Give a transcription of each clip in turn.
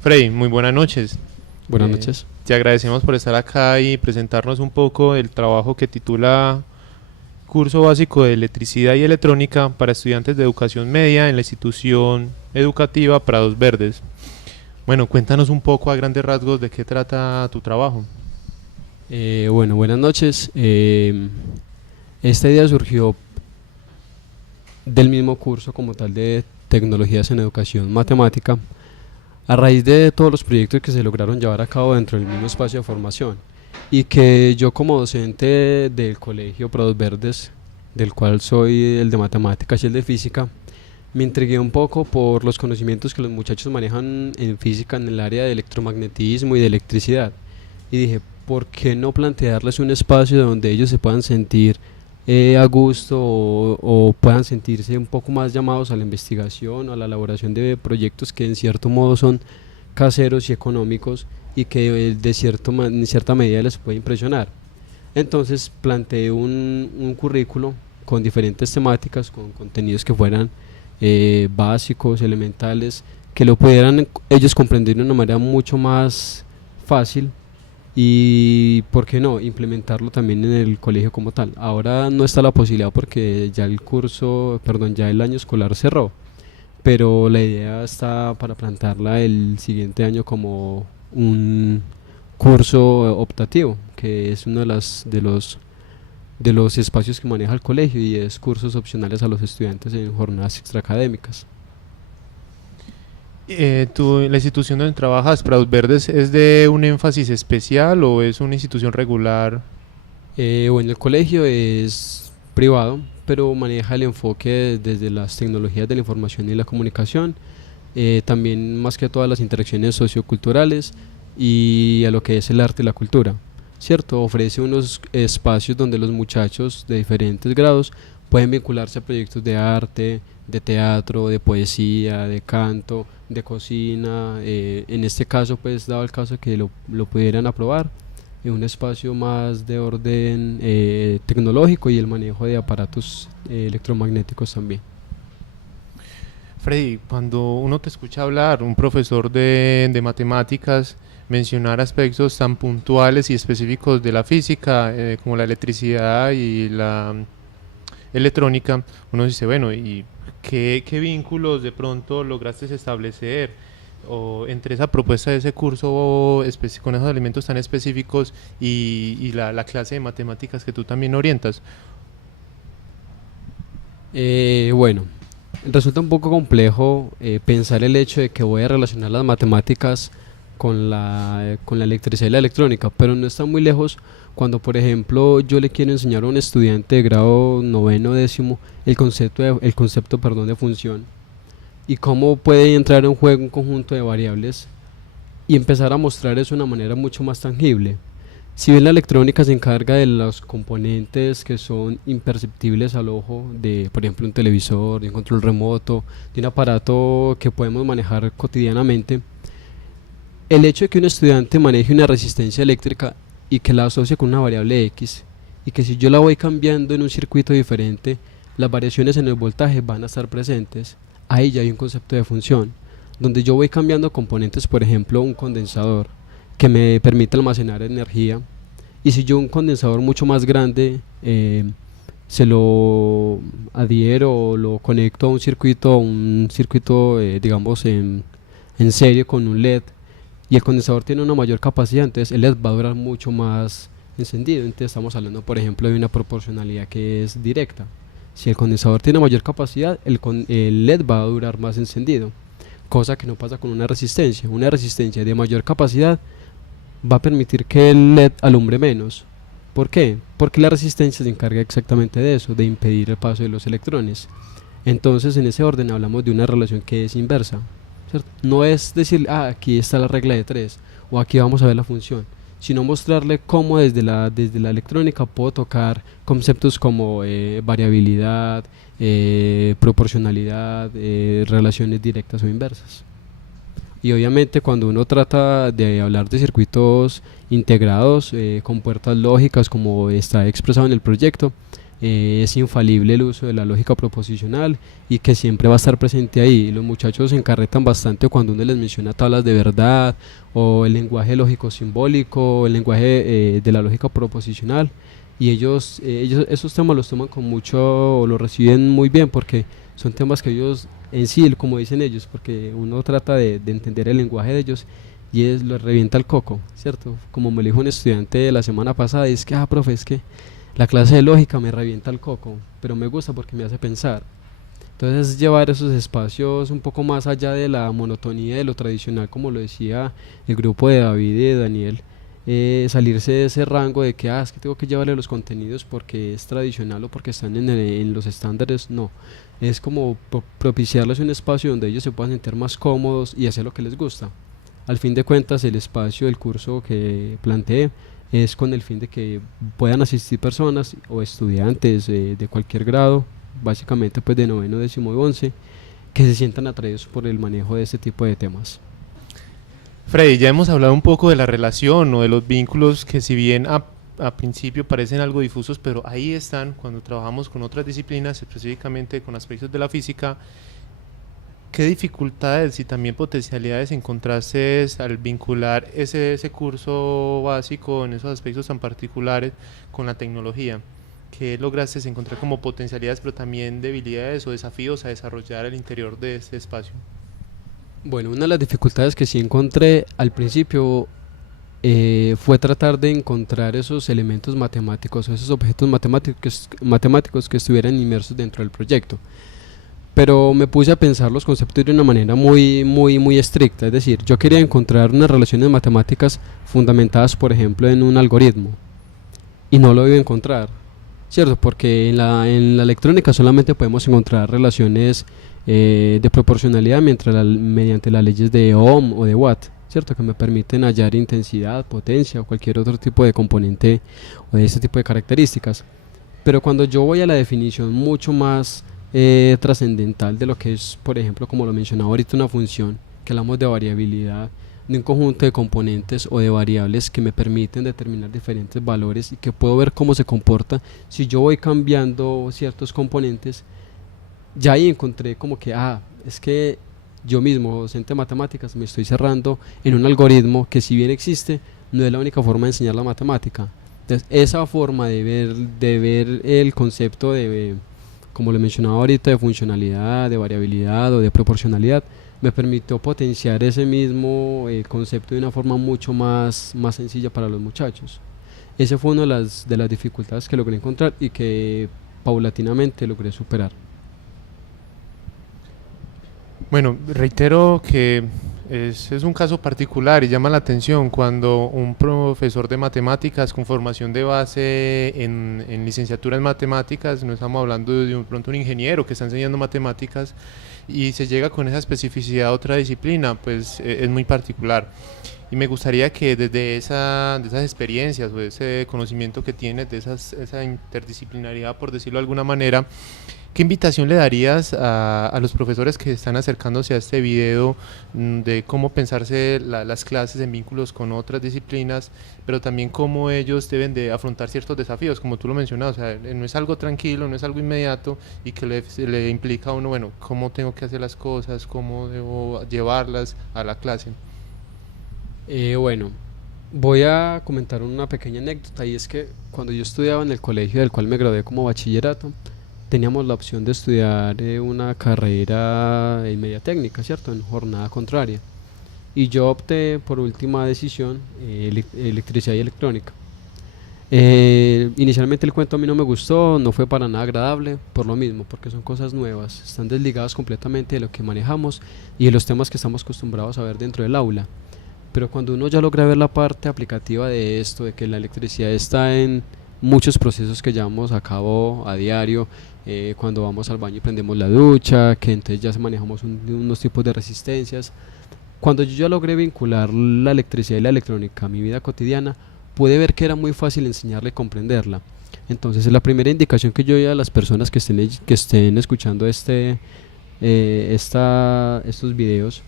Freddy, muy buenas noches. Buenas noches. Te agradecemos por estar acá y presentarnos un poco el trabajo que titula Curso Básico de Electricidad y Electrónica para Estudiantes de Educación Media en la institución educativa Prados Verdes. Bueno, cuéntanos un poco a grandes rasgos de qué trata tu trabajo. Bueno, buenas noches. Esta idea surgió del mismo curso como tal de tecnologías en educación matemática, a raíz de todos los proyectos que se lograron llevar a cabo dentro del mismo espacio de formación y que yo como docente del colegio Prados Verdes, del cual soy el de matemáticas y el de física, me intrigué un poco por los conocimientos que los muchachos manejan en física en el área de electromagnetismo y de electricidad. Y dije, ¿por qué no plantearles un espacio donde ellos se puedan sentir a gusto o puedan sentirse un poco más llamados a la investigación o a la elaboración de proyectos que en cierto modo son caseros y económicos y que en cierta medida les puede impresionar? Entonces planteé un currículo con diferentes temáticas, con contenidos que fueran básicos, elementales, que lo pudieran ellos comprender de una manera mucho más fácil y, ¿por qué no?, implementarlo también en el colegio como tal. Ahora no está la posibilidad porque ya el curso, perdón, ya el año escolar cerró, pero la idea está para plantearla el siguiente año como un curso optativo, que es uno de los espacios que maneja el colegio y es cursos opcionales a los estudiantes en jornadas extraacadémicas. La institución donde trabajas, Prados Verdes, ¿es de un énfasis especial o es una institución regular? Bueno, el colegio es privado, pero maneja el enfoque desde las tecnologías de la información y la comunicación, también más que todas las interacciones socioculturales y a lo que es el arte y la cultura, ¿cierto? Ofrece unos espacios donde los muchachos de diferentes grados pueden vincularse a proyectos de arte, de teatro, de poesía, de canto, de cocina, en este caso pues dado el caso que lo pudieran aprobar en un espacio más de orden tecnológico y el manejo de aparatos electromagnéticos también. Freddy, cuando uno te escucha hablar, un profesor de matemáticas, mencionar aspectos tan puntuales y específicos de la física, como la electricidad y la electrónica, uno dice, bueno, ¿y qué vínculos de pronto lograste establecer o entre esa propuesta de ese curso con esos elementos tan específicos y la clase de matemáticas que tú también orientas? Bueno, resulta un poco complejo pensar el hecho de que voy a relacionar las matemáticas con la electricidad y la electrónica, pero no está muy lejos cuando, por ejemplo, yo le quiero enseñar a un estudiante de grado noveno décimo el concepto, perdón, de función y cómo puede entrar en juego un conjunto de variables y empezar a mostrar eso de una manera mucho más tangible. Si bien la electrónica se encarga de los componentes que son imperceptibles al ojo, de por ejemplo un televisor, de un control remoto, de un aparato que podemos manejar cotidianamente, el hecho de que un estudiante maneje una resistencia eléctrica y que la asocie con una variable X y que si yo la voy cambiando en un circuito diferente, las variaciones en el voltaje van a estar presentes, ahí ya hay un concepto de función, donde yo voy cambiando componentes, por ejemplo un condensador que me permite almacenar energía, y si yo un condensador mucho más grande se lo adhiero o lo conecto a un circuito, digamos en serie con un LED, y el condensador tiene una mayor capacidad, entonces el LED va a durar mucho más encendido. Entonces estamos hablando, por ejemplo, de una proporcionalidad que es directa. Si el condensador tiene mayor capacidad, el LED va a durar más encendido, cosa que no pasa con una resistencia. Una resistencia de mayor capacidad va a permitir que el LED alumbre menos. ¿Por qué? Porque la resistencia se encarga exactamente de eso, de impedir el paso de los electrones. Entonces, en ese orden hablamos de una relación que es inversa, ¿cierto? No es decir, aquí está la regla de tres o aquí vamos a ver la función, sino mostrarle cómo desde la electrónica puedo tocar conceptos como variabilidad, proporcionalidad, relaciones directas o inversas. Y obviamente cuando uno trata de hablar de circuitos integrados con puertas lógicas como está expresado en el proyecto, es infalible el uso de la lógica proposicional y que siempre va a estar presente ahí. Los muchachos se encarretan bastante cuando uno les menciona tablas de verdad o el lenguaje lógico simbólico, el lenguaje de la lógica proposicional, y ellos esos temas los toman con mucho, lo reciben muy bien porque son temas que ellos en sí, como dicen ellos, porque uno trata de entender el lenguaje de ellos y lo revienta el coco, ¿cierto? Como me lo dijo un estudiante la semana pasada, y es que, profe, es que la clase de lógica me revienta el coco, pero me gusta porque me hace pensar. Entonces, llevar esos espacios un poco más allá de la monotonía de lo tradicional, como lo decía el grupo de David y de Daniel, salirse de ese rango de que, es que tengo que llevarle los contenidos porque es tradicional o porque están en los estándares, no. Es como propiciarles un espacio donde ellos se puedan sentir más cómodos y hacer lo que les gusta. Al fin de cuentas, el espacio del curso que planteé es con el fin de que puedan asistir personas o estudiantes de cualquier grado, básicamente pues de noveno, décimo y once, que se sientan atraídos por el manejo de este tipo de temas. Freddy, ya hemos hablado un poco de la relación o de los vínculos que si bien a principio parecen algo difusos, pero ahí están cuando trabajamos con otras disciplinas, específicamente con aspectos de la física. ¿Qué dificultades y también potencialidades encontraste al vincular ese curso básico en esos aspectos tan particulares con la tecnología? ¿Qué lograste encontrar como potencialidades, pero también debilidades o desafíos a desarrollar al interior de este espacio? Bueno, una de las dificultades que sí encontré al principio fue tratar de encontrar esos elementos matemáticos o esos objetos matemáticos que estuvieran inmersos dentro del proyecto. Pero me puse a pensar los conceptos de una manera muy estricta, es decir, yo quería encontrar unas relaciones matemáticas fundamentadas, por ejemplo, en un algoritmo, y no lo iba a encontrar, ¿cierto? Porque en la electrónica solamente podemos encontrar relaciones de proporcionalidad mediante las leyes de Ohm o de Watt, ¿cierto? Que me permiten hallar intensidad, potencia o cualquier otro tipo de componente o de este tipo de características. Pero cuando yo voy a la definición mucho más trascendental de lo que es, por ejemplo, como lo mencionaba ahorita, una función, que hablamos de variabilidad, de un conjunto de componentes o de variables que me permiten determinar diferentes valores y que puedo ver cómo se comporta si yo voy cambiando ciertos componentes, ya ahí encontré como que, es que yo mismo, docente de matemáticas, me estoy cerrando en un algoritmo que, si bien existe, no es la única forma de enseñar la matemática. Entonces, esa forma de ver el concepto como lo mencionaba ahorita, de funcionalidad, de variabilidad o de proporcionalidad, me permitió potenciar ese mismo concepto de una forma mucho más sencilla para los muchachos. Esa fue una de las dificultades que logré encontrar y que paulatinamente logré superar. Bueno, reitero que es un caso particular y llama la atención cuando un profesor de matemáticas con formación de base en licenciatura en matemáticas, no estamos hablando de pronto un ingeniero que está enseñando matemáticas, y se llega con esa especificidad a otra disciplina, pues es muy particular. Y me gustaría que desde de esas experiencias o de ese conocimiento que tienes, de esa interdisciplinaridad, por decirlo de alguna manera, ¿qué invitación le darías a los profesores que están acercándose a este video de cómo pensarse las clases en vínculos con otras disciplinas, pero también cómo ellos deben de afrontar ciertos desafíos, como tú lo mencionabas? O sea, no es algo tranquilo, no es algo inmediato y que le implica a uno, bueno, cómo tengo que hacer las cosas, cómo debo llevarlas a la clase. Bueno, voy a comentar una pequeña anécdota, y es que cuando yo estudiaba en el colegio del cual me gradué como bachillerato, teníamos la opción de estudiar una carrera en media técnica, ¿cierto? En jornada contraria. Y yo opté por última decisión electricidad y electrónica. Inicialmente el cuento a mí no me gustó, no fue para nada agradable, por lo mismo, porque son cosas nuevas, están desligadas completamente de lo que manejamos y de los temas que estamos acostumbrados a ver dentro del aula. Pero cuando uno ya logra ver la parte aplicativa de esto, de que la electricidad está en muchos procesos que llevamos a cabo a diario, cuando vamos al baño y prendemos la ducha, que entonces ya manejamos unos tipos de resistencias. Cuando yo ya logré vincular la electricidad y la electrónica a mi vida cotidiana, pude ver que era muy fácil enseñarle y comprenderla. Entonces, la primera indicación que yo doy a las personas que estén escuchando estos videos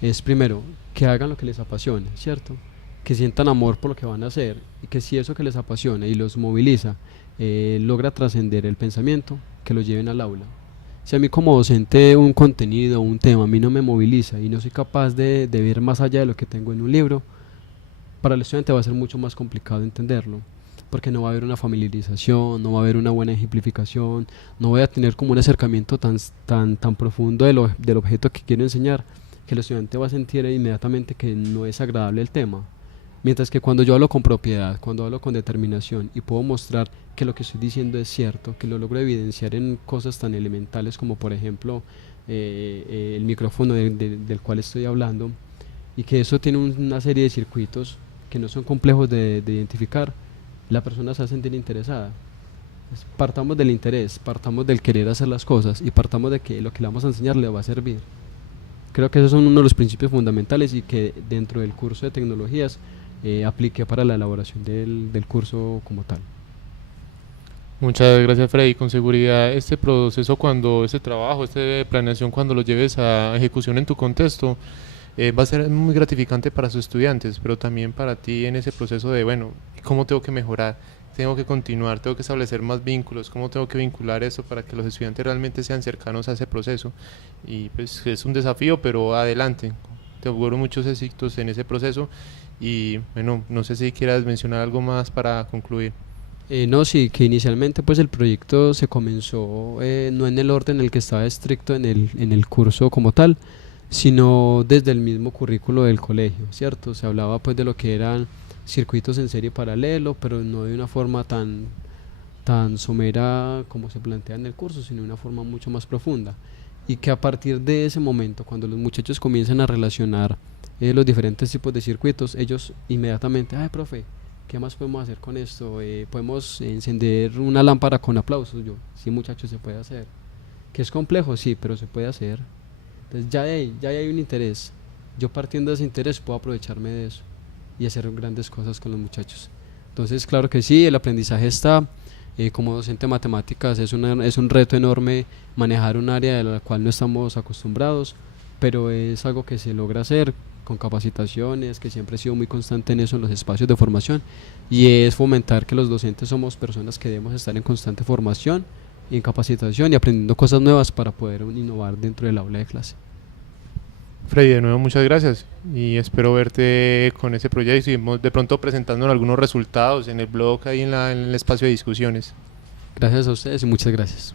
es, primero, que hagan lo que les apasione, ¿cierto? Que sientan amor por lo que van a hacer, y que si eso que les apasiona y los moviliza logra trascender el pensamiento, que lo lleven al aula. Si a mí como docente un contenido, un tema, a mí no me moviliza y no soy capaz de ver más allá de lo que tengo en un libro, para el estudiante va a ser mucho más complicado entenderlo, porque no va a haber una familiarización, no va a haber una buena ejemplificación, no voy a tener como un acercamiento tan profundo del objeto que quiero enseñar, que el estudiante va a sentir inmediatamente que no es agradable el tema. Mientras que cuando yo hablo con propiedad, cuando hablo con determinación y puedo mostrar que lo que estoy diciendo es cierto, que lo logro evidenciar en cosas tan elementales como por ejemplo el micrófono del cual estoy hablando, y que eso tiene una serie de circuitos que no son complejos de identificar, la persona se va a sentir interesada. Partamos del interés, partamos del querer hacer las cosas y partamos de que lo que le vamos a enseñar le va a servir. Creo que esos son uno de los principios fundamentales y que dentro del curso de tecnologías apliqué para la elaboración del curso como tal. Muchas gracias, Freddy. Con seguridad este proceso, cuando este trabajo, esta planeación, cuando lo lleves a ejecución en tu contexto, va a ser muy gratificante para sus estudiantes, pero también para ti en ese proceso de, bueno, ¿cómo tengo que mejorar? Tengo que continuar, tengo que establecer más vínculos, ¿cómo tengo que vincular eso para que los estudiantes realmente sean cercanos a ese proceso? Y pues es un desafío, pero adelante. Te auguro muchos éxitos en ese proceso y bueno, no sé si quieras mencionar algo más para concluir. No, sí, que inicialmente pues el proyecto se comenzó no en el orden en el que estaba estricto en el curso como tal, sino desde el mismo currículo del colegio, ¿cierto? Se hablaba pues de lo que eran circuitos en serie paralelo, pero no de una forma tan somera como se plantea en el curso, sino de una forma mucho más profunda. Y que a partir de ese momento, cuando los muchachos comienzan a relacionar los diferentes tipos de circuitos, ellos inmediatamente, ay, profe, ¿qué más podemos hacer con esto? ¿Podemos encender una lámpara con aplausos? Yo, sí, muchachos, se puede hacer. ¿Que es complejo? Sí, pero se puede hacer. Entonces ya hay un interés. Yo partiendo de ese interés puedo aprovecharme de eso y hacer grandes cosas con los muchachos. Entonces, claro que sí, el aprendizaje está. Como docente de matemáticas es un reto enorme manejar un área de la cual no estamos acostumbrados, pero es algo que se logra hacer con capacitaciones, que siempre he sido muy constante en eso en los espacios de formación, y es fomentar que los docentes somos personas que debemos estar en constante formación y en capacitación y aprendiendo cosas nuevas para poder innovar dentro del aula de clase. Freddy, de nuevo muchas gracias y espero verte con ese proyecto y de pronto presentando algunos resultados en el blog ahí en el espacio de discusiones. Gracias a ustedes y muchas gracias.